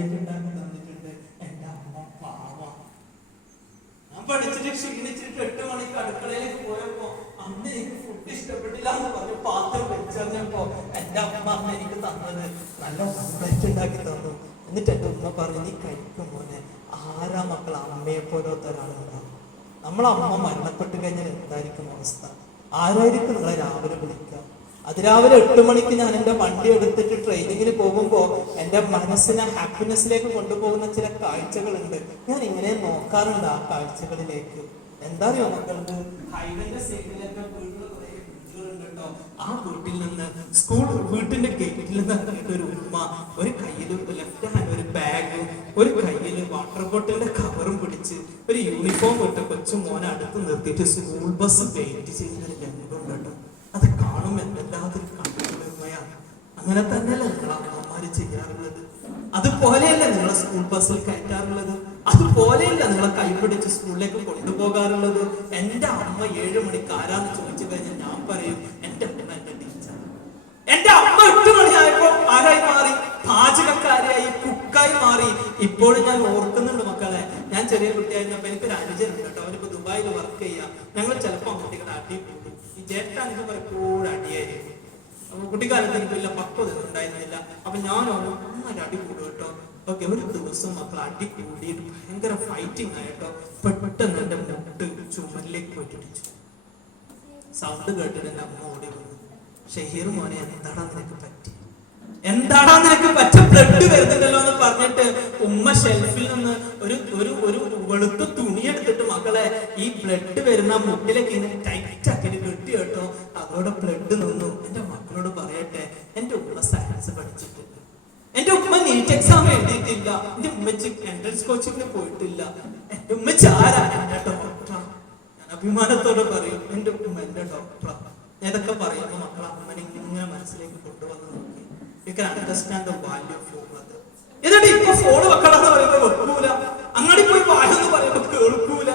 Omelette ഉണ്ടാക്കി തന്നിട്ടുണ്ട്. എന്റെ അമ്മ പാവം. ഞാൻ പഠിച്ചിട്ട് ക്ഷീണിച്ചിട്ട് 8 മണിക്ക് അടുക്കളയിലേക്ക് പോയപ്പോ അന്ന് എനിക്ക് ഫുഡ് ഇഷ്ടപ്പെട്ടില്ല എന്ന് പറഞ്ഞ് പാത്രം വെച്ചറിഞ്ഞപ്പോ എന്റെ അമ്മ അന്ന് എനിക്ക് തന്നത് നല്ല ഓംലെറ്റ് ഉണ്ടാക്കി തന്നു. എന്നിട്ട് എന്റെ ഉമ്മ പറഞ്ഞു, നീ കഴിക്കും മോനെ. ആരാ മക്കൾ അമ്മയെ പോലത്തെ ഒരാളുണ്ടാവും? നമ്മളമ്മ മരണപ്പെട്ട് കഴിഞ്ഞാൽ എന്തായിരിക്കും അവസ്ഥ? ആരായിരിക്കും നിങ്ങളെ രാവിലെ വിളിക്കുക? അതിരാവിലെ 8 മണിക്ക് ഞാൻ എൻ്റെ വണ്ടി എടുത്തിട്ട് ട്രെയിനിങ്ങിന് പോകുമ്പോൾ എൻ്റെ മനസ്സിനെ ഹാപ്പിനെസ്സിലേക്ക് കൊണ്ടുപോകുന്ന ചില കാഴ്ചകളുണ്ട്. ഞാൻ ഇങ്ങനെ നോക്കാറുണ്ട് ആ കാഴ്ചകളിലേക്ക്. എന്താ അറിയോ മക്കളുണ്ട്, ഹൈവേന്റെ സൈഡിലൊക്കെ ആ വീട്ടിൽ നിന്ന് വീട്ടിന്റെ ഗേറ്റിൽ നിന്ന് ഇറങ്ങിയിട്ട് ഒരു ഉമ്മ ഒരു കയ്യിൽ ലെഫ്റ്റ് ഹാൻഡ് ഒരു ബാഗും ഒരു കയ്യിൽ വാട്ടർ ബോട്ടിലിന്റെ കവറും പിടിച്ച് ഒരു യൂണിഫോം ഇട്ട കൊച്ചു മോനെ അടുത്ത് നിർത്തിയിട്ട് സ്കൂൾ ബസ് വെയിറ്റ് ചെയ്യുന്നൊരു രംഗം കേട്ടോ. അത് കാണുമ്പോൾ എന്തെല്ലാതൊരു കണ്ടുകൊള്ളുകയാണ്. അങ്ങനെ തന്നെയല്ല നിങ്ങൾ അമ്മമാര് ചെയ്യാറുള്ളത്. അതുപോലെയല്ല നിങ്ങളെ സ്കൂൾ ബസ്സിൽ കയറ്റാറുള്ളത്. അതുപോലെയല്ല നിങ്ങളെ കൈപിടിച്ച് സ്കൂളിലേക്ക് കൊണ്ടുപോകാറുള്ളത്. എന്റെ അമ്മ 7 മണിക്ക് ആരാന്ന് ചോദിച്ചു കഴിഞ്ഞാൽ ഞാൻ പറയും എന്റെ അമ്മ എന്റെ ടീച്ചർ. എന്റെ അമ്മ 8 മണിയായപ്പോ ആരായി മാറി? പാചകക്കാരിയായി, കുക്കായി മാറി. ഇപ്പോഴും ഞാൻ ഓർക്കുന്നുണ്ട് മക്കളെ. ഞാൻ ചെറിയ കുട്ടിയായിരുന്നപ്പോ എനിക്കൊരു അനുജനുണ്ട് കേട്ടോ. അവരിപ്പോ ദുബായിൽ വർക്ക് ചെയ്യാം. ഞങ്ങൾ ചിലപ്പോ കുട്ടികളെ അടി കൂടി. ഈ ജേഷ്ഠാనికి പലപ്പോഴും അടിയായിരിക്കും. കുട്ടിക്കാലത്ത് എനിക്ക് വലിയ പക്വത ഉണ്ടായിരുന്നില്ല. അപ്പൊ ഞാനോ നന്നായിട്ട് അടി കൂടും കേട്ടോ. ഓക്കെ, ഒരു ദിവസം മക്കൾ അടി കൂടിയിട്ട് ഭയങ്കര ഫൈറ്റിംഗ് ആയിട്ടോ. പെട്ടെന്ന് എന്റെ മുട്ട് ചുമരിലേക്ക് പോയിട്ടിടിച്ചു. സൗണ്ട് കേട്ടിട്ട് എന്റെ അമ്മ ഓടി വന്നു. ഷഹീർ മോനെ, എന്താടാ നിനക്ക് പറ്റി? എന്താടാ നിനക്ക് പറ്റ? ബ്ലഡ് വരുന്നുണ്ടല്ലോ എന്ന് പറഞ്ഞിട്ട് ഉമ്മ ഷെൽഫിൽ നിന്ന് ഒരു വെളുത്ത തുണി എടുത്തിട്ട് മക്കളെ ഈ ബ്ലഡ് വരുന്ന മുട്ടിലേക്ക് ഇങ്ങനെ ടൈറ്റ് ആക്കിയിട്ട് കെട്ടി കേട്ടോ. അതോടെ ബ്ലഡ് നിന്നു. എന്റെ മക്കളോട് പറയട്ടെ, എന്റെ ഉമ്മ സയൻസ് പഠിച്ചിട്ടില്ല. എന്റെ ഉമ്മ നീറ്റ് എക്സാം എഴുതിയിട്ടില്ല. എന്റെ ഉമ്മച്ചി എൻട്രൻസ് കോച്ചിങ്ങിന് പോയിട്ടില്ല. എന്റെ ഉമ്മച്ചി ആരാ? എന്റെ ഡോക്ടറാ. ഞാൻ അഭിമാനത്തോടെ പറയും എന്റെ ഉമ്മ എന്റെ ഡോക്ടറാ. ഏതൊക്കെ പറയുമ്പോ മക്കളെ അമ്മനെ ഇങ്ങനെ മനസ്സിലേക്ക് കൊണ്ടുവന്ന് നോക്കി. You can understand the value of your mother. എന്നിട്ട് ഇപ്പൊ ഫോണ് വെക്കണമെന്ന് പറയുമ്പോ വെക്കൂല. അങ്ങോട്ട് പോയി വായെന്ന് പറയുമ്പോ കേൾക്കൂല.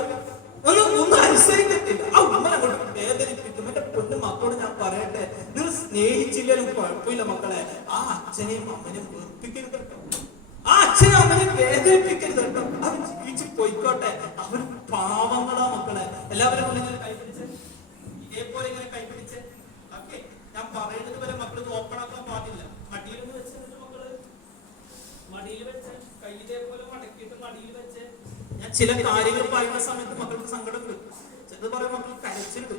ഒന്നും അനുസരിക്കത്തില്ല. ആ ഉമ്മനെ കൊണ്ട് വേദനിപ്പിക്കും. എന്റെ പൊന്നു മക്കളോട് ഞാൻ പറയട്ടെ, നിങ്ങൾ സ്നേഹിച്ചില്ലെങ്കിലും കുഴപ്പമില്ല മക്കളെ. ആ അച്ഛനെയും അമ്മനെയും വെറുപ്പിക്കരുത് കേട്ടോ. ആ അച്ഛനും അമ്മനെയും വേദനിപ്പിക്കരുത് കേട്ടോ. അവർ ജീവിച്ച് പോയിക്കോട്ടെ. അവർ പാവങ്ങളാ മക്കളെ. എല്ലാവരും ഇങ്ങനെ കൈപിടിച്ച് ഇതേപോലെ ഇങ്ങനെ കൈപിടിച്ച്. ഓക്കെ, ഞാൻ പറയുന്നത് വരെ മക്കൾ ഇത് ഓപ്പൺ ആക്കാൻ പാടില്ല. മടിയിൽ വെച്ച് മക്കള് മടിയിൽ വെച്ച് കൈ ഇതേപോലെ മടക്കിയിട്ട് മടിയിൽ വെച്ച് ഞാൻ ചില കാര്യങ്ങൾ പറയുന്ന സമയത്ത് മക്കൾക്ക് സങ്കടം വരും. ചിലത് പറയും മക്കൾ കരച്ചിട്ട്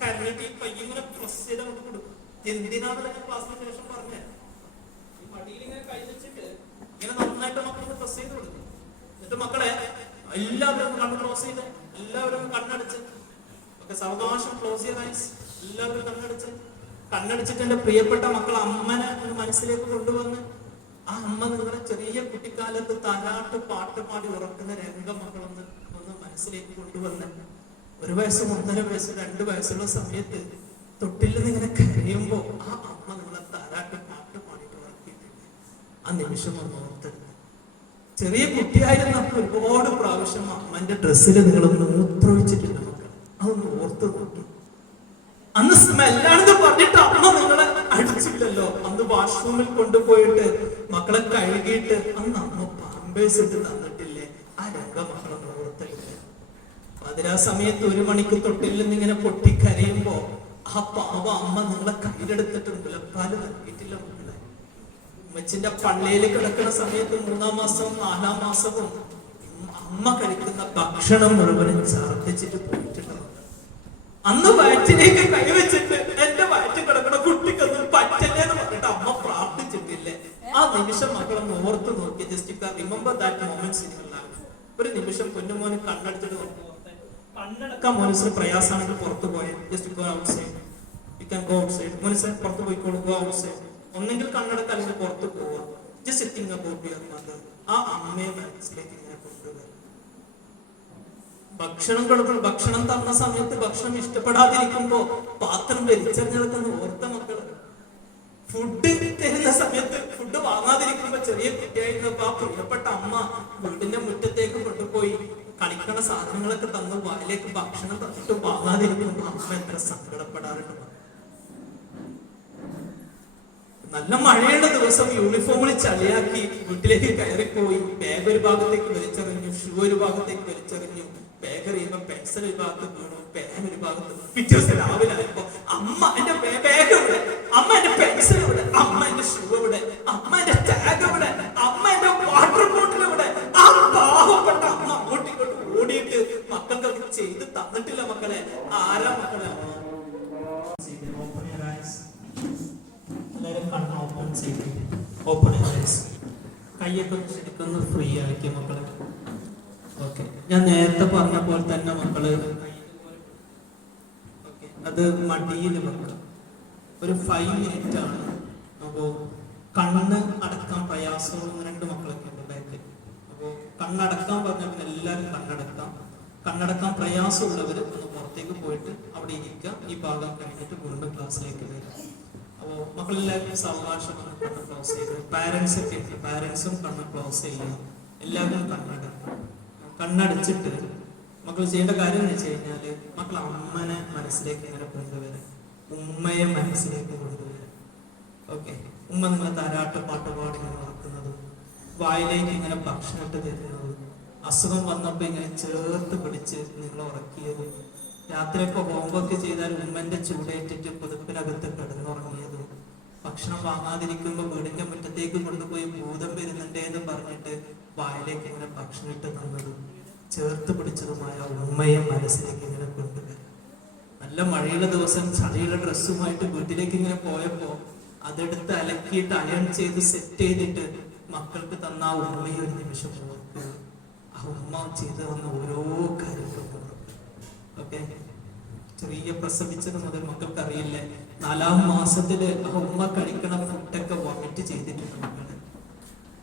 കരഞ്ഞിട്ട് ഈ കൈ ഇങ്ങനെ പ്രസ് ചെയ്ത് അങ്ങോട്ട് കൊടുക്കും. എന്തിനാണെന്ന് ഞാൻ ക്ലാസ്സിന് ശേഷം പറഞ്ഞ ഈ മടിയിൽ ഇങ്ങനെ കൈ വെച്ചിട്ട് ഇങ്ങനെ നന്നായിട്ട് മക്കൾക്ക് പ്രസ് ചെയ്ത് കൊടുക്കും. എന്നിട്ട് മക്കളെ എല്ലാവരും കണ്ണ് ക്ലോസ് ചെയ്ത് എല്ലാവരും കണ്ണടച്ച് ഒക്കെ സാവകാശം ക്ലോസ് ചെയ്ത ഐസ് എല്ലാവരും കണ്ണടച്ചിട്ട് എന്റെ പ്രിയപ്പെട്ട മക്കൾ അമ്മനെ മനസ്സിലേക്ക് കൊണ്ടുവന്ന് ആ അമ്മ നിങ്ങളെ ചെറിയ കുട്ടിക്കാലത്ത് താരാട്ട് പാട്ട് പാടി ഉറക്കുന്ന രംഗം മക്കളൊന്ന് മനസ്സിലേക്ക് കൊണ്ടുവന്ന് 1 വയസ്സ് 1.5 വയസ്സ് 2 വയസ്സുള്ള സമയത്ത് തൊട്ടിൽ നിന്ന് ഇങ്ങനെ കരയുമ്പോ ആ അമ്മ നിങ്ങളെ താരാട്ട് പാട്ട് പാടിയിട്ട് ഉറക്കിയിട്ടുണ്ട്. ആ നിമിഷം ഒന്ന് ഓർത്തെടുത്ത്. ചെറിയ കുട്ടിയായിരുന്നപ്പോൾ ഒരുപാട് പ്രാവശ്യം അമ്മന്റെ ഡ്രസ്സിൽ നിങ്ങളൊന്ന് മൂത്രൊഴിച്ചിട്ടില്ല മക്കൾ. അതൊന്ന് ഓർത്ത് നോക്കി. അന്ന് സ്മെല്ലാണെന്ന് പറഞ്ഞിട്ട് അമ്മ നിങ്ങളെ അടിച്ചില്ലല്ലോ. അന്ന് വാഷ്റൂമിൽ കൊണ്ടുപോയിട്ട് മക്കളെ കഴുകിയിട്ട് അന്ന് അമ്മ പാമ്പേഴ്സ് ഇട്ട് തന്നിട്ടില്ലേ? ആ രംഗം മക്കളൊന്ന് ഓർത്തെടുക്കുക. അതിരാ സമയത്ത് 1 മണിക്ക് തൊട്ടിൽ നിന്നിങ്ങനെ പൊട്ടിക്കരയുമ്പോ ആ പാവ അമ്മ നിങ്ങളെ കയ്യിലെടുത്തിട്ട് മുലപ്പാല് നൽകിയിട്ടില്ല മക്കളെ. ഉമ്മച്ചിന്റെ പള്ളിയിൽ കിടക്കുന്ന സമയത്ത് 3-ാം മാസവും 4-ാം മാസവും അമ്മ കഴിക്കുന്ന ഭക്ഷണം മുഴുവനും ഛർദ്ദിച്ചിട്ട് പോയിട്ടുണ്ട്. അന്ന് വയറ്റിലേക്ക് കൈവച്ചിട്ട് എന്റെ വയറ്റിൽ കിടക്കുന്ന കുട്ടിക്കൊന്നും പറ്റല്ലേ എന്ന് പറഞ്ഞിട്ട് അമ്മ പ്രാർത്ഥിച്ചിട്ടില്ലേ? ആ നിമിഷം മക്കളൊന്ന് ഓർത്ത് നോക്കി. Just remember that moments in your life. ഒരു നിമിഷം പൊന്നുമോന് കണ്ണടച്ചിട്ട് കണ്ണടക്കാൻ മോനിസിന് പ്രയാസമാണെങ്കിൽ പുറത്തു പോയെ. Just go out side. You can go out side. Mons പുറത്ത് പോയിക്കോളൂ. Go out side. ഒന്നെങ്കിൽ കണ്ണടക്ക അല്ലെങ്കിൽ പുറത്ത് പോവുക. Just think about your mother. ആ അമ്മയെ മനസ്സിലേക്ക് ഇങ്ങനെ കൊണ്ടുവരും. ഭക്ഷണം തന്ന സമയത്ത് ഭക്ഷണം ഇഷ്ടപ്പെടാതിരിക്കുമ്പോ പാത്രം വലിച്ചെറിഞ്ഞെടുക്കുന്ന ഓർത്ത മക്കള്. ഫുഡ് തരുന്ന സമയത്ത് ഫുഡ് വാങ്ങാതിരിക്കുമ്പോ ചെറിയ കുട്ടിയായിരുന്നപ്പോ ആ പ്രിയപ്പെട്ട അമ്മ വീടിന്റെ മുറ്റത്തേക്ക് കൊണ്ടുപോയി കളിക്കണ സാധനങ്ങളൊക്കെ തന്നു വായിലേക്ക് ഭക്ഷണം തന്നിട്ട് വാങ്ങാതിരിക്കുമ്പോ അമ്മ എത്ര സങ്കടപ്പെടാറുണ്ട്. നല്ല മഴയുള്ള ദിവസം യൂണിഫോമിൽ ചളിയാക്കി വീട്ടിലേക്ക് കയറിപ്പോയി. ബാഗ് ഒരു ഭാഗത്തേക്ക് വലിച്ചെറിഞ്ഞു, ഷൂ ഒരു ഭാഗത്തേക്ക് വലിച്ചെറിഞ്ഞു, ബാഗ് എറിയുമ്പോ പെൻസിൽ ഒരു ഭാഗത്ത് വീണു, പേൻ ഒരു ഭാഗത്ത് വീണു. പിറ്റേ ദിവസം രാവിലെ ആയപ്പോ അമ്മ എന്റെ ബാഗ് എവിടെ, അമ്മ എന്റെ പെൻസിൽ എവിടെ, അമ്മ എന്റെ ഷൂ എവിടെ, അമ്മ എന്റെ ടാഗ് എവിടെ, അമ്മ എന്റെ വാട്ടർ ബോട്ടിൽ എവിടെ? ആ പാവപ്പെട്ട അമ്മ അങ്ങോട്ടും ഇങ്ങോട്ടും ഓടിയിട്ട് മക്കൾക്ക് ചെയ്ത് തന്നിട്ടില്ല. മക്കളെ ആരാ മക്കളെ? എല്ലാവരും കണ്ണ് ഓപ്പൺ ചെയ്ത് ഓപ്പൺ കൈയൊക്കെ ശരിക്കൊന്ന് ഫ്രീ ആക്കിയ മക്കളെ. ഓക്കെ, ഞാൻ നേരത്തെ പറഞ്ഞ പോലെ തന്നെ മക്കള് അത് മടിയിൽ വെക്കാം. ഒരു 5 മിനിറ്റ് ആണ്. അപ്പോ കണ്ണ് അടക്കാൻ പ്രയാസമുള്ള 2 മക്കളൊക്കെ ഉണ്ട് ബാക്കിൽ. അപ്പോ കണ്ണടക്കാൻ പറഞ്ഞാൽ പിന്നെ എല്ലാവരും കണ്ണടക്കാം. കണ്ണടക്കാൻ പ്രയാസമുള്ളവർ ഒന്ന് പുറത്തേക്ക് പോയിട്ട് അവിടെ ഇരിക്കുക. ഈ ഭാഗം കഴിഞ്ഞിട്ട് വീണ്ടും ക്ലാസ്സിലേക്ക് വരിക. അപ്പോൾ മക്കളെല്ലാവരും സാവകാശം കണ്ണ് ക്ലോസ് ചെയ്ത്, പാരൻസ് ഒക്കെ ഉണ്ട്, പാരൻസും കണ്ണ് ക്ലോസ് ചെയ്യുക. എല്ലാവരും കണ്ണടക്കണം. കണ്ണടച്ചിട്ട് മക്കൾ ചെയ്യേണ്ട കാര്യം എന്ന് വെച്ച് കഴിഞ്ഞാൽ മക്കൾ അമ്മനെ മനസ്സിലേക്ക് ഇങ്ങനെ കൊണ്ടുവരാം, ഉമ്മയെ മനസ്സിലേക്ക് കൊണ്ടുവരാം. ഓക്കെ, ഉമ്മ നിങ്ങളെ താരാട്ട് പാട്ട് പാടി വളർത്തുന്നതും വായിലേക്ക് ഇങ്ങനെ ഭക്ഷണം ഇട്ട് തരുന്നതും അസുഖം വന്നപ്പോൾ ഇങ്ങനെ ചേർത്ത് പിടിച്ച് നിങ്ങളെ ഉറക്കിയതും രാത്രിയൊക്കെ ഹോംവർക്ക് ചെയ്താൽ ഉമ്മന്റെ ചൂടേറ്റിട്ട് പുതുപ്പിനകത്ത് കിടന്നുറങ്ങിയതും ഭക്ഷണം വാങ്ങാതിരിക്കുമ്പോൾ വീടിന്റെ മുറ്റത്തേക്ക് കൊണ്ടുപോയി ഭൂതം വരുന്നുണ്ടേന്ന് പറഞ്ഞിട്ട് വായിലേക്ക് ഇങ്ങനെ ഭക്ഷണം ഇട്ട് തന്നതും ചേർത്ത് പിടിച്ചതുമായ ഉമ്മയെ മനസ്സിലേക്ക് ഇങ്ങനെ കൊണ്ടുവരും. നല്ല മഴയുള്ള ദിവസം ചളിയുള്ള ഡ്രസ്സുമായിട്ട് വീട്ടിലേക്ക് ഇങ്ങനെ പോയപ്പോ അതെടുത്ത് അലക്കിയിട്ട് അയൺ ചെയ്ത് സെറ്റ് ചെയ്തിട്ട് മക്കൾക്ക് തന്ന ആ ഉമ്മയെ ഒരു നിമിഷം ഓർക്കുക. ആ ഉമ്മ ചെയ്തു തന്ന ഓരോ കാര്യങ്ങളും. ഓക്കെ, ചെറിയ പ്രസവിച്ചത് മുതൽ മക്കൾക്ക് അറിയില്ലേ, 4-ാം മാസത്തില് ആ ഉമ്മ കഴിക്കണ ഫുഡൊക്കെ വൊമിറ്റ് ചെയ്തിട്ടുണ്ട് മക്കള്.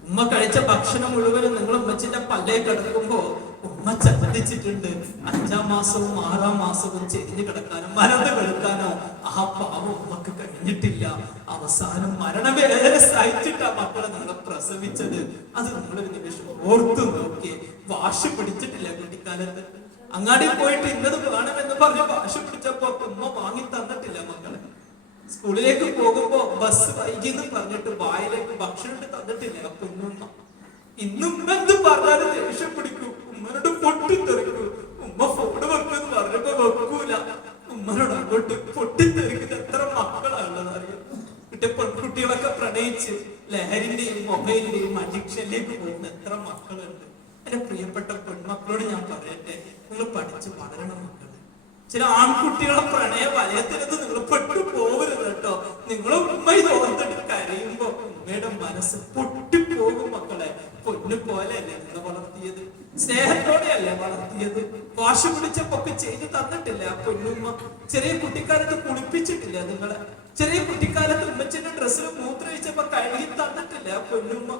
ഉമ്മ കഴിച്ച ഭക്ഷണം മുഴുവനും നിങ്ങൾ ഉമ്മച്ചിന്റെ പല്ലേ കിടക്കുമ്പോ ഉമ്മ ഛർദ്ദിച്ചിട്ടുണ്ട്. 5-ാം മാസവും 6-ാം മാസവും ചെരിഞ്ഞു കിടക്കാനോ മരന്ന് കിടക്കാനോ ആ പാവം ഉമ്മക്ക് കഴിഞ്ഞിട്ടില്ല. അവസാനം മരണവേദന സഹിച്ചിട്ടാ മക്കളെ നിങ്ങളെ പ്രസവിച്ചത്. അത് നമ്മളൊരു നിമിഷം ഓർത്തു നോക്കിയേ. വാശി പിടിച്ചിട്ടില്ല കുട്ടിക്കാലത്ത്. അങ്ങാടി പോയിട്ട് ഇന്നത് വേണമെന്ന് പറഞ്ഞ് വാശി പിടിച്ചപ്പോ ഉമ്മ വാങ്ങി തന്നിട്ടില്ല മക്കളെ. സ്കൂളിലേക്ക് പോകുമ്പോ ബസ് വൈകിന്ന് പറഞ്ഞിട്ട് വായിലേക്ക് ഭക്ഷണം തന്നിട്ടില്ല. അപ്പൊ ഇന്നും എന്ത് പറഞ്ഞാലും ദേഷ്യം പിടിക്കും, ഉമ്മനോട് പൊട്ടിത്തെറിക്കും. ഉമ്മ ഫോണ് വെക്കുമെന്ന് പറഞ്ഞപ്പോ വെക്കൂല, ഉമ്മനോട് അങ്ങോട്ട് പൊട്ടിത്തെറിക്കുന്ന എത്ര മക്കളാണുള്ളത് അറിയാം. മറ്റേ പെൺകുട്ടികളൊക്കെ പ്രണയിച്ച് ലഹരിന്റെയും മൊബൈലിന്റെയും അഡിക്ഷനിലേക്ക് പോകുന്ന എത്ര മക്കളുണ്ട്. എന്റെ പ്രിയപ്പെട്ട പെൺമക്കളോട് ഞാൻ പറയട്ടെ, നിങ്ങൾ പഠിച്ച് വളരണം മക്കള്. ചില ആൺകുട്ടികളെ പ്രണയ വലയത്തിനത് നിങ്ങൾ പെട്ടു പോകരുത് കേട്ടോ. നിങ്ങൾ ഉമ്മ ഇത് ഓർത്തിട്ട് കരയുമ്പോ ഉമ്മയുടെ മനസ്സ് പൊട്ടിപ്പോകും മക്കളെ. പൊന്നു പോലെയല്ലേ നിങ്ങളെ വളർത്തിയത്, സ്നേഹത്തോടെയല്ലേ വളർത്തിയത്. വാശി പിടിച്ചപ്പൊക്കെ ചെയ്ത് തന്നിട്ടില്ല ആ പൊന്നുമ്മ. ചെറിയ കുട്ടിക്കാലത്ത് കുളിപ്പിച്ചിട്ടില്ല നിങ്ങളെ. ചെറിയ കുട്ടിക്കാലത്ത് ഉമ്മച്ചിന്റെ ഡ്രസ്സിൽ മൂത്രയിച്ചപ്പോ കഴുകി തന്നിട്ടില്ല ആ പൊന്നുമ്മ.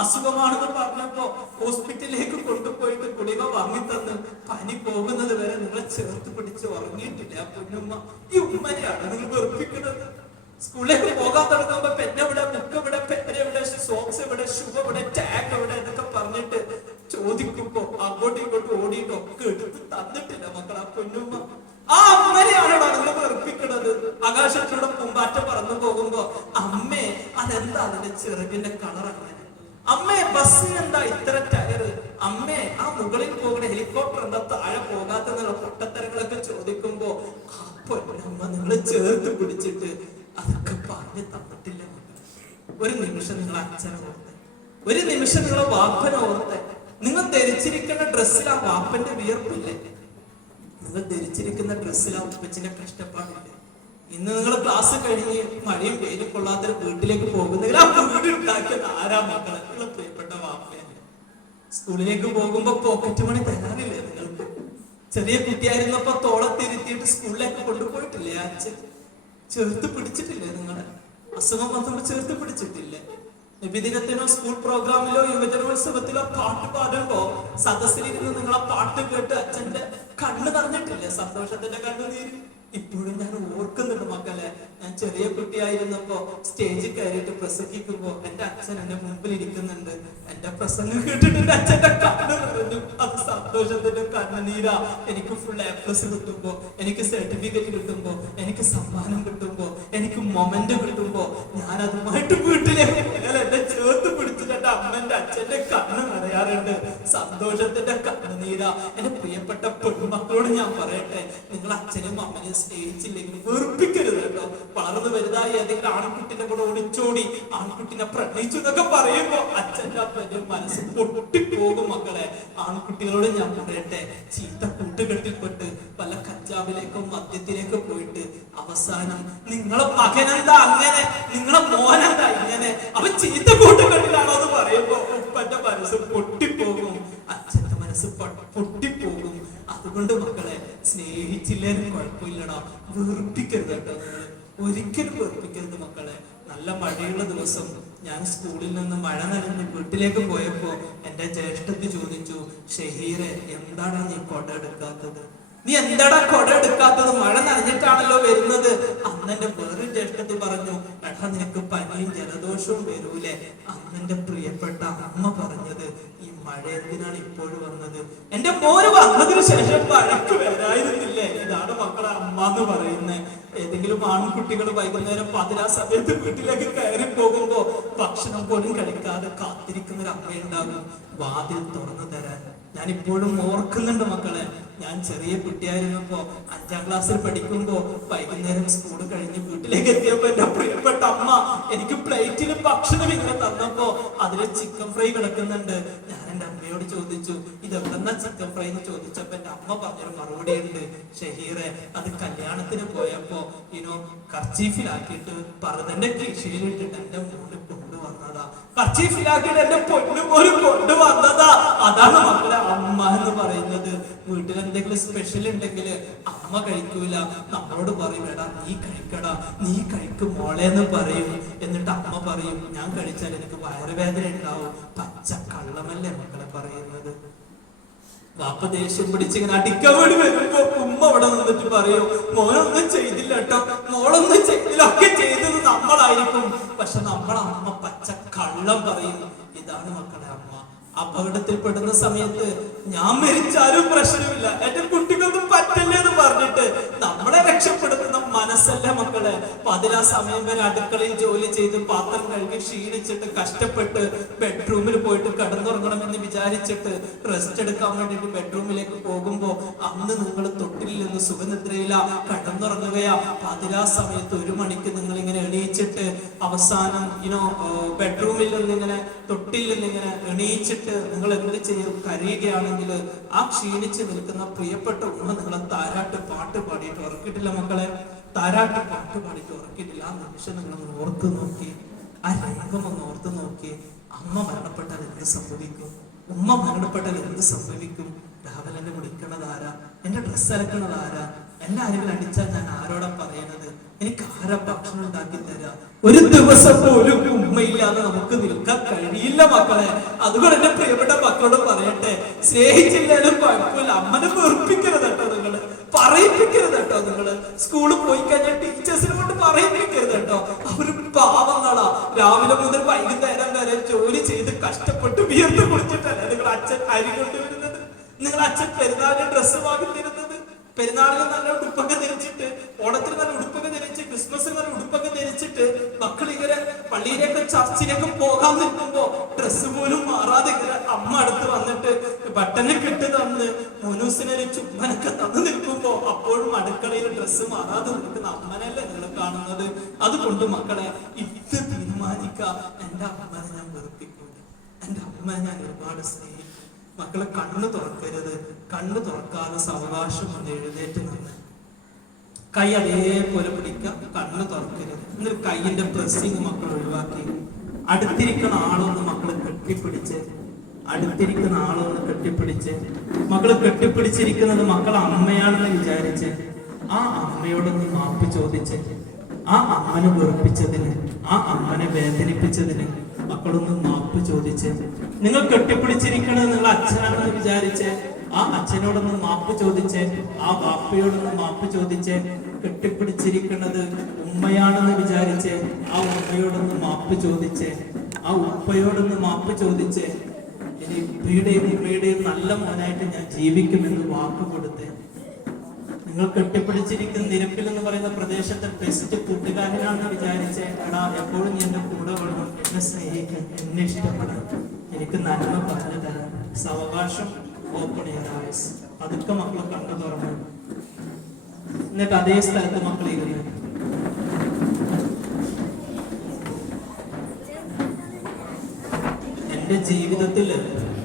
അസുഖമാണെന്ന് പറഞ്ഞപ്പോ ഹോസ്പിറ്റലിലേക്ക് കൊണ്ടുപോയിട്ട് ഗുളിക വാങ്ങി തന്ന് പനി പോകുന്നത് വരെ നിങ്ങളെ ചേർത്ത് പിടിച്ച് ഉറങ്ങിയിട്ടില്ല ആ പൊന്നുമ്മ. ഈ ഉമ്മനെയാണ് നിങ്ങൾ വെറുപ്പിക്കുന്നത്. സ്കൂളിലേക്ക് പോകാൻ തുടങ്ങുമ്പോ പെന്നെവിടെ, ബുക്ക് എവിടെ, പെന്നെവിടെ, സോക്സ് എവിടെ, ഷൂ എവിടെ, ടാഗ് എവിടെ എന്നൊക്കെ പറഞ്ഞിട്ട് ചോദിക്കുമ്പോ അങ്ങോട്ടും ഇങ്ങോട്ടും ഓടിയിട്ട് ഒക്കെ എടുത്ത് തന്നിട്ടില്ല മക്കൾ ആ പൊന്നുമ്മ. ആ അമ്മനെയാണോ നിങ്ങൾ വെറുപ്പിക്കുന്നത്? ആകാശത്തിലൂടെ പൂമ്പാറ്റ പറന്നു പോകുമ്പോ അമ്മേ അതെന്താ അതിന്റെ ചെറുകിന്റെ കളർ അങ്ങനെ? അമ്മേ ബസ്സിന് എന്താ ഇത്ര ടയറ്? അമ്മേ ആ മുകളിൽ പോകുന്ന ഹെലികോപ്റ്റർ എന്താ താഴെ പോകാത്ത പൊട്ടത്തരങ്ങളൊക്കെ ചോദിക്കുമ്പോ അമ്മ നിങ്ങളെ ചേർത്ത് പിടിച്ചിട്ട് അതൊക്കെ പറഞ്ഞു തന്നിട്ടില്ല. ഒരു നിമിഷം നിങ്ങൾ അച്ഛനെ ഓർത്തെ, ഒരു നിമിഷം നിങ്ങളെ വാപ്പനെ ഓർത്തെ. നിങ്ങൾ ധരിച്ചിരിക്കുന്ന ഡ്രസ്സിൽ ആ വാപ്പന്റെ വിയർപ്പില്ലേ? നിങ്ങൾ ധരിച്ചിരിക്കുന്ന ഡ്രസ്സിൽ ആ ഉപ്പച്ചിന്റെ കഷ്ടപ്പാടില്ലേ? ഇന്ന് നിങ്ങൾ ക്ലാസ് കഴിഞ്ഞ് മഴയും വെയിലും കൊള്ളാത്ത വീട്ടിലേക്ക് പോകുന്നെങ്കിൽ ആ വീട് ഉണ്ടാക്കിയത് ആരാ മക്കളെ? നിങ്ങളെ പ്രിയപ്പെട്ട വാപ്പയല്ലേ. സ്കൂളിലേക്ക് പോകുമ്പോ പോക്കറ്റ് മണി തരാറില്ലേ നിങ്ങൾക്ക്? ചെറിയ കുട്ടിയായിരുന്നപ്പോ തോളത്തിരുത്തിയിട്ട് സ്കൂളിലേക്ക് കൊണ്ടുപോയിട്ടില്ലേ അച്ഛൻ? ചേർത്ത് പിടിച്ചിട്ടില്ലേ നിങ്ങളെ? അസുഖം വന്നപ്പോൾ ചേർത്ത് പിടിച്ചിട്ടില്ലേ? നബിദിനത്തിനോ സ്കൂൾ പ്രോഗ്രാമിലോ യുവജനോത്സവത്തിലോ പാട്ട് പാടുമ്പോ സദസ്സിലിരുന്ന് നിങ്ങളെ പാട്ട് കേട്ട് അച്ഛന്റെ കണ്ണ് നിറഞ്ഞിട്ടില്ലേ? സന്തോഷത്തിന്റെ കണ്ണുനീര് ഇപ്പോഴും ഞാൻ ഓർക്കുന്നുണ്ട് മക്കളെ. ഞാൻ ചെറിയ കുട്ടിയായിരുന്നപ്പോ സ്റ്റേജിൽ കയറിയിട്ട് പ്രസംഗിക്കുമ്പോ എന്റെ അച്ഛൻ എന്റെ മുമ്പിൽ ഇരിക്കുന്നുണ്ട്. എന്റെ പ്രസംഗം കേട്ടിട്ട് എന്റെ അച്ഛന്റെ കണ്ണ് നിറഞ്ഞു. അത് സന്തോഷത്തിന്റെ കണ്ണുനീരാ. എനിക്ക് ഫുൾ A+ കിട്ടുമ്പോ, എനിക്ക് സർട്ടിഫിക്കറ്റ് കിട്ടുമ്പോ, എനിക്ക് സമ്മാനം കിട്ടുമ്പോ, എനിക്ക് മൊമെന്റ് കിട്ടുമ്പോ ഞാൻ അതുമായിട്ട് വീട്ടിലേക്ക് എന്നെ ചേർത്ത് പിടിച്ചിട്ട് എന്റെ അമ്മന്റെ അച്ഛന്റെ കണ്ണ് നിറയാറുണ്ട്. സന്തോഷത്തിന്റെ കണ്ണുനീരാ. എന്റെ പ്രിയപ്പെട്ട പെൺമക്കളോട് ഞാൻ പറയട്ടെ, നിങ്ങൾ അച്ഛനും അമ്മനെയും സ്നേഹിച്ചില്ലെങ്കിൽ വെറുപ്പിക്കരുത് കേട്ടോ. വളർന്നു വലുതായി ഏതെങ്കിലും ആൺകുട്ടിന്റെ കൂടെ ഒളിച്ചോടി ആൺകുട്ടിനെ പ്രണയിച്ചു എന്നൊക്കെ പറയുമ്പോ അച്ഛന്റെ അപ്പന്റെ മനസ്സ് പൊട്ടിപ്പോകും മക്കളെ. ആൺകുട്ടികളോട് ഞാൻ പറയട്ടെ, ചീത്ത കൂട്ടുകെട്ടിൽപ്പെട്ട് പല കഞ്ചാവിലേക്കോ മദ്യത്തിലേക്കോ പോയിട്ട് അവസാനം നിങ്ങളെ മകനെന്താ അങ്ങനെ, നിങ്ങളെ മോനെന്താ ഇങ്ങനെ, അവൻ ചീത്ത കൂട്ടുകെട്ടിലാണോ എന്ന് പറയുമ്പോ ഉപ്പന്റെ മനസ്സ് പൊട്ടിപ്പോകും, അച്ഛന്റെ മനസ്സ് പൊട്ടിപ്പോകും. അതുകൊണ്ട് മക്കളെ, സ്നേഹിച്ചില്ലേലും കുഴപ്പമില്ലടാ, വെറുപ്പിക്കരുത് കേട്ടോ. നിങ്ങൾ ഒരിക്കലും വെറുപ്പിക്കരുത് മക്കളെ. നല്ല മഴയുള്ള ദിവസം ഞാൻ സ്കൂളിൽ നിന്ന് മഴ നനഞ്ഞ് വീട്ടിലേക്ക് പോയപ്പോ എന്റെ ജ്യേഷ്ഠത്തി ചോദിച്ചു, ഷഹീറെ എന്താണ് നീ കൊട എടുക്കാത്തത്? നീ എന്താടാ കൊട എടുക്കാത്തത്? മഴ നനഞ്ഞിട്ടാണല്ലോ വരുന്നത്. അന്ന് എന്റെ വേറൊരു ജ്യേഷ്ഠത്തി പറഞ്ഞു, എടാ നിനക്ക് പനിയും ജലദോഷവും വരൂലേ? അന്ന് എന്റെ പ്രിയപ്പെട്ട അമ്മ പറഞ്ഞത്, ഈ മഴ എന്തിനാണ് ഇപ്പോഴും വന്നത്? എന്റെ മോന് വന്നതിന് ശേഷം മഴക്ക് വരായിരുന്നില്ലേ? ഇതാണ് മക്കളെ അമ്മ എന്ന് പറയുന്നത്. ഏതെങ്കിലും ആൺകുട്ടികൾ വൈകുന്നേരം 11 സമയത്ത് വീട്ടിലേക്ക് കയറി പോകുമ്പോ ഭക്ഷണം പോലും കഴിക്കാതെ കാത്തിരിക്കുന്ന ഒരു അമ്മയുണ്ടാകും വാതിൽ തുറന്നു തരാൻ. ഞാൻ ഇപ്പോഴും ഓർക്കുന്നുണ്ട് മക്കളെ. ഞാൻ ചെറിയ കുട്ടിയായിരുന്നപ്പോ 5ാം ക്ലാസ്സിൽ പഠിക്കുമ്പോ വൈകുന്നേരം സ്കൂൾ കഴിഞ്ഞ് വീട്ടിലേക്ക് എത്തിയപ്പോ എന്റെ പ്രിയപ്പെട്ട അമ്മ എനിക്ക് പ്ലേറ്റിൽ ഭക്ഷണം ഇങ്ങനെ തന്നപ്പോ അതില് ചിക്കൻ ഫ്രൈ കിടക്കുന്നുണ്ട്. ഞാൻ എന്റെ അമ്മയോട് ചോദിച്ചു, ഇതെന്താ ചിക്കൻ ഫ്രൈ എന്ന് ചോദിച്ചപ്പോ എന്റെ അമ്മ പറഞ്ഞൊരു മറുപടി ഉണ്ട്, ഷഹീറെ അത് കല്യാണത്തിന് പോയപ്പോ കർച്ചീഫിലാക്കിയിട്ട് പറുതന്റെ കീശയിലിട്ടിട്ട് എന്റെ മോന് കൊണ്ടുവന്നതാ. കർച്ചീഫിലാക്കിയിട്ട് എന്റെ പൊന്നു പോലും കൊണ്ടുവന്നതാ. അതാണ് മക്കളെ അമ്മ എന്ന് പറയുന്നത്. വീട്ടിൽ എന്തെങ്കിലും സ്പെഷ്യൽ ഉണ്ടെങ്കിൽ അമ്മ കഴിക്കൂല, നമ്മളോട് പറയും, എടാ നീ കഴിക്കടാ, നീ കഴിക്കും മോളെ എന്ന് പറയും. എന്നിട്ട് അമ്മ പറയും, ഞാൻ കഴിച്ചാൽ എനിക്ക് വയറുവേദന ഉണ്ടാവും. പച്ച കള്ളമല്ലേ മക്കളെ പറയുന്നത്. വാപ്പ ദേഷ്യം പിടിച്ചിങ്ങനെ അടിക്കാൻ വേണ്ടി വരുമ്പോ ഉമ്മ അവിടെ നിന്നിട്ട് പറയും, മോനൊന്നും ചെയ്തില്ല കേട്ടോ, മോളൊന്നും ചെയ്തില്ല, ഒക്കെ ചെയ്തത് നമ്മളായിരിക്കും. പക്ഷെ നമ്മളെ അമ്മ പച്ച കള്ളം പറയും. ഇതാണ് മക്കളെ അമ്മ. അപകടത്തിൽപ്പെടുന്ന സമയത്ത് ഞാൻ മരിച്ചാലും പ്രശ്നമില്ല, എന്റെ കുട്ടിക്കൊന്നും പറ്റില്ല എന്ന് പറഞ്ഞിട്ട് നമ്മളെ രക്ഷപ്പെടുത്തുന്ന മനസ്സല്ല മക്കളെ. 11 സമയം വരെ അടുക്കളയിൽ ജോലി ചെയ്ത് പാത്രം കഴുകി ക്ഷീണിച്ചിട്ട് കഷ്ടപ്പെട്ട് ബെഡ്റൂമിൽ പോയിട്ട് കിടന്നുറങ്ങണമെന്ന് വിചാരിച്ചിട്ട് റെസ്റ്റ് എടുക്കാൻ വേണ്ടിട്ട് ബെഡ്റൂമിലേക്ക് പോകുമ്പോ അന്ന് നിങ്ങൾ തൊട്ടിൽ നിന്ന് സുഖനിദ്രയില കിടന്നുറങ്ങുകയാ. 11 സമയത്ത് 1 മണിക്ക് നിങ്ങൾ ഇങ്ങനെ എണീച്ചിട്ട് അവസാനം ബെഡ്റൂമിൽ നിന്ന് ഇങ്ങനെ തൊട്ടിൽ നിന്ന് ഇങ്ങനെ എണീച്ചിട്ട് നിങ്ങൾ എന്ത് ചെയ്യും? കരയുകയാണെങ്കിൽ ആ ക്ഷീണിച്ച് നിൽക്കുന്ന പ്രിയപ്പെട്ട ഉമ്മ നിങ്ങളെ താരാട്ട് പാട്ട് പാടിയിട്ട് ഉറക്കിയിട്ടില്ല മക്കളെ. താരാട്ട് പാട്ട് പാടിയിട്ട് ഉറക്കിയിട്ടില്ല. ആ നിമിഷം നിങ്ങൾ ഓർത്ത് നോക്കി, ആ രംഗം ഒന്ന് ഓർത്ത് നോക്കി. അമ്മ മരണപ്പെട്ടാൽ എന്ത് സംഭവിക്കും? ഉമ്മ മരണപ്പെട്ടാൽ എന്ത് സംഭവിക്കും? രാവിലെ എന്നെ വിളിക്കണത് ആരാ? എന്റെ ഡ്രസ്സ് അലക്കണത് ആരാ? എന്നെ ആരെങ്കിലും അടിച്ചാൽ ഞാൻ ആരോടാ പറയണത്? എനിക്ക് ആരാ ഭക്ഷണം ഉണ്ടാക്കി തരാ? ഒരു ദിവസം പോലും ഉമ്മയില്ലാതെ നമുക്ക് നിൽക്കാൻ കഴിയില്ല മക്കളെ. അതുകൊണ്ട് എന്റെ പ്രിയപ്പെട്ട മക്കളോട് പറയട്ടെ, സ്നേഹിച്ചില്ലാലും കുഴപ്പമില്ല, അമ്മനെ വെറുപ്പിക്കരുത് കേട്ടോ. നിങ്ങള് പറയിപ്പിക്കരുത് കേട്ടോ. നിങ്ങള് സ്കൂളിൽ പോയി കഴിഞ്ഞാൽ ടീച്ചേഴ്സിനെ കൊണ്ട് പറയിപ്പിക്കരുത് കേട്ടോ. അവര് പാവങ്ങളാ. രാവിലെ മുതൽ വൈകുന്നേരം വരെ ജോലി ചെയ്ത് കഷ്ടപ്പെട്ട് വിയർത്ത് കുടിച്ചിട്ടല്ലേ നിങ്ങൾ അച്ഛൻ അരി കൊണ്ടുവരുന്നത്? നിങ്ങൾ അച്ഛൻ പെരുന്നാളിന് ഡ്രസ്സ് വാങ്ങി തരുന്നത്? പെരുന്നാളിന് നല്ല ഉടുപ്പൊക്കെ ധരിച്ചിട്ട്, ഓണത്തിന് നല്ല ഉടുപ്പൊക്കെ ധരിച്ച്, ക്രിസ്മസിന് നല്ല ഉടുപ്പൊക്കെ ധരിച്ചിട്ട് മക്കൾ ഇങ്ങനെ പള്ളിയിലേക്ക് ചർച്ചിലേക്ക് പോകാൻ നിൽക്കുമ്പോ ഡ്രസ്സ് പോലും മാറാതെ ഇങ്ങനെ അമ്മ അടുത്ത് വന്നിട്ട് ബട്ടനൊക്കെ ഇട്ട് തന്ന് മോനൂസിനൊരു ചുമ്മനൊക്കെ തന്നു നിൽക്കുമ്പോ അപ്പോഴും അടുക്കളയിൽ ഡ്രസ്സ് മാറാതെ നിൽക്കുന്ന അമ്മനല്ലേ നിങ്ങൾ കാണുന്നത്. അതുകൊണ്ട് മക്കളെ, ഇത് തീരുമാനിക്കുക, എന്റെ അമ്മനെ ഞാൻ വെറുപ്പിക്കൂല, എന്റെ അമ്മനെ ഞാൻ ഒരുപാട് സ്നേഹിക്കും. മക്കളെ കണ്ണു തുറക്കരുത്. കണ്ണു തുറക്കാതെ സാവകാശം ഒന്ന് എഴുന്നേറ്റ് നിന്ന് കൈ അതേപോലെ പിടിക്കുക. കണ്ണു തുറക്കരുത്. എന്നിട്ട് കൈയിന്റെ പ്രസ്സിങ് മക്കൾ ഒഴിവാക്കി അടുത്തിരിക്കുന്ന ആളൊന്ന് മക്കള് കെട്ടിപ്പിടിച്ച്, അടുത്തിരിക്കുന്ന ആളൊന്ന് കെട്ടിപ്പിടിച്ച്, മക്കള് കെട്ടിപ്പിടിച്ചിരിക്കുന്നത് മക്കൾ അമ്മയാണെന്ന് വിചാരിച്ച് ആ അമ്മയോടൊന്ന് മാപ്പ് ചോദിച്ച്, ആ അമ്മനെ വെറുപ്പിച്ചതിന്, ആ അമ്മനെ വേദനിപ്പിച്ചതിന് മക്കളൊന്ന് മാപ്പ് ചോദിച്ച്, നിങ്ങൾ കെട്ടിപ്പിടിച്ചിരിക്കണത് നിങ്ങൾ അച്ഛനാണെന്ന് വിചാരിച്ച് ആ അച്ഛനോടൊന്ന് മാപ്പ് ചോദിച്ച്, ആ ബാപ്പയോടൊന്ന് മാപ്പ് ചോദിച്ച്, കെട്ടിപ്പിടിച്ചിരിക്കുന്നത് ഉമ്മയാണെന്ന് വിചാരിച്ച് ആ ഉമ്മയോടൊന്ന് മാപ്പ് ചോദിച്ച്, ആ ഉപ്പയോടൊന്ന് മാപ്പ് ചോദിച്ച്, ഇനി ഉപ്പയുടെയും ഉമ്മയുടെയും നല്ല മോനായിട്ട് ഞാൻ ജീവിക്കുമെന്ന് വാക്ക് കൊടുത്ത്, നിങ്ങൾ കെട്ടിപ്പിടിച്ചിരിക്കുന്ന നിരപ്പിൽ എന്ന് പറയുന്ന പ്രദേശത്തെ ബെസ്റ്റ് കൂട്ടുകാരനാണെന്ന് വിചാരിച്ച്, എടാ എപ്പോഴും നീ എന്റെ കൂടെ വേണം, എന്നെ സ്നേഹിക്കാൻ, എന്നെ ഇഷ്ടപ്പെടാൻ, എനിക്ക് നന്മ പറഞ്ഞു തരാൻ സാവകാശം ഓപ്പൺ ചെയ്ത അതൊക്കെ മക്കൾ കണ്ടു തുറന്നു. എന്നിട്ട് അതേ സ്ഥലത്ത് മക്കൾ ഇരുന്ന് എന്റെ ജീവിതത്തിൽ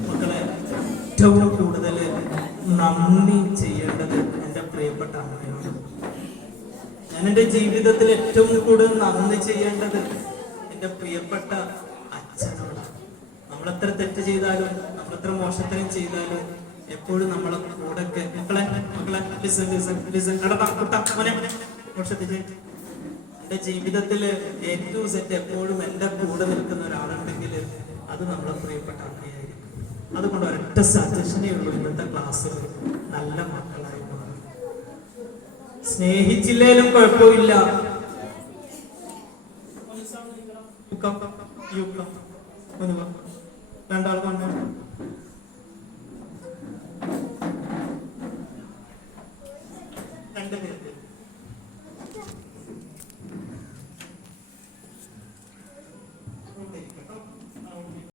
മക്കളെ ഏറ്റവും കൂടുതൽ നന്ദി ചെയ്യേണ്ടത് എന്റെ പ്രിയപ്പെട്ട അമ്മയാണ്. ഞാൻ എന്റെ ജീവിതത്തിൽ ഏറ്റവും കൂടുതൽ നന്ദി ചെയ്യേണ്ടത് എന്റെ പ്രിയപ്പെട്ട അച്ഛനോടാണ്. നമ്മളെത്ര തെറ്റ് ചെയ്താലും നമ്മളെത്ര മോശത്തരം ചെയ്താലും എപ്പോഴും നമ്മളെ കൂടെ എന്റെ ജീവിതത്തിൽ A to Z എപ്പോഴും എന്റെ കൂടെ നിൽക്കുന്ന ഒരാളുണ്ടെങ്കിൽ അത് നമ്മളെ പ്രിയപ്പെട്ട അമ്മയായിരിക്കും. അതുകൊണ്ട് ഒരൊറ്റ സജഷനേ ഉള്ളൂ ഇന്നത്തെ ക്ലാസ്സിൽ, നല്ല മക്കളായി മാറും. സ്നേഹിച്ചില്ലേലും കുഴപ്പമില്ല, രണ്ടാൾ